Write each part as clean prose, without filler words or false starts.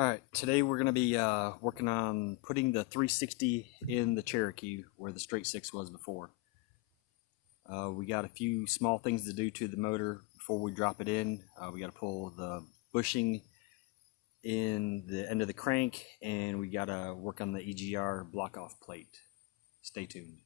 Alright, today we're going to be working on putting the 360 in the Cherokee where the straight 6 was before. We got a few small things to do to the motor before we drop it in. We got to pull the bushing in the end of the crank, and we got to work on the EGR block off plate. Stay tuned.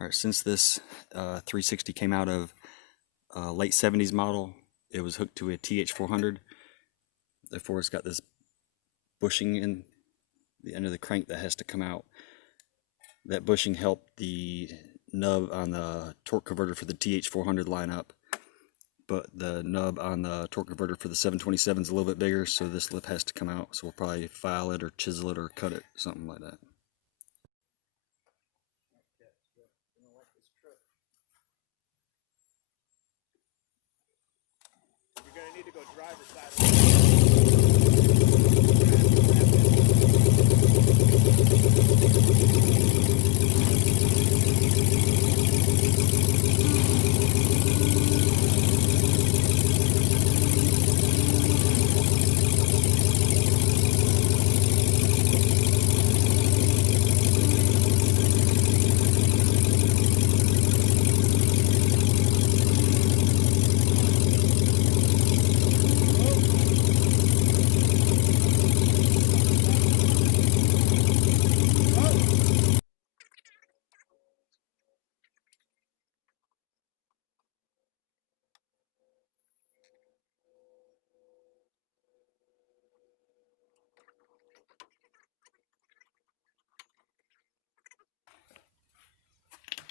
Alright, since this 360 came out of late 70s model, it was hooked to a TH400. Therefore, it's got this bushing in the end of the crank that has to come out. That bushing helped the nub on the torque converter for the TH400 line up, but the nub on the torque converter for the 727 is a little bit bigger, so this lip has to come out. So we'll probably file it or chisel it or cut it, something like that. You're going to need to go driver's side.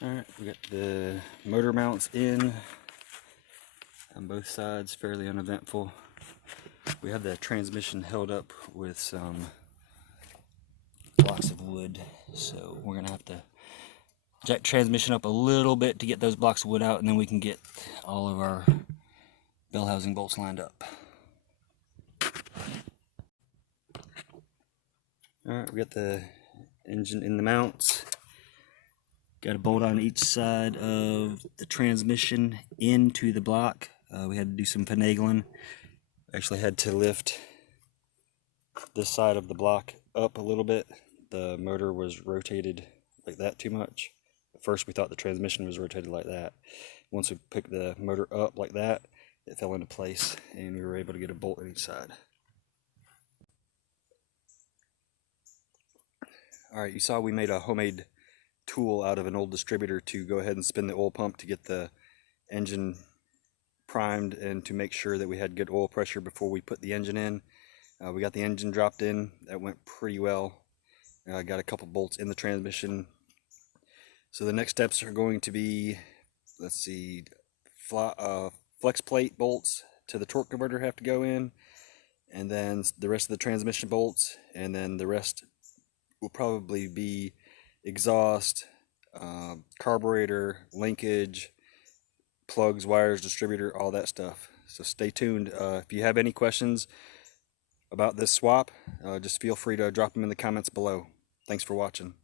Alright, we got the motor mounts in on both sides, fairly uneventful. We have the transmission held up with some blocks of wood, so we're going to have to jack transmission up a little bit to get those blocks of wood out, and then we can get all of our bell housing bolts lined up. Alright, we got the engine in the mounts. Got a bolt on each side of the transmission into the block. We had to do some finagling. Actually had to lift this side of the block up a little bit. The motor was rotated like that too much. At first we thought the transmission was rotated like that. Once we picked the motor up like that, it fell into place and we were able to get a bolt on each side. Alright, you saw we made a homemade tool out of an old distributor to go ahead and spin the oil pump to get the engine primed and to make sure that we had good oil pressure before we put the engine in. We got the engine dropped in. That went pretty well. Got a couple bolts in the transmission. So the next steps are going to be, let's see, flex plate bolts to the torque converter have to go in, and then the rest of the transmission bolts, and then the rest will probably be exhaust, carburetor, linkage, plugs, wires, distributor, all that stuff. So stay tuned. If you have any questions about this swap, just feel free to drop them in the comments below. Thanks for watching.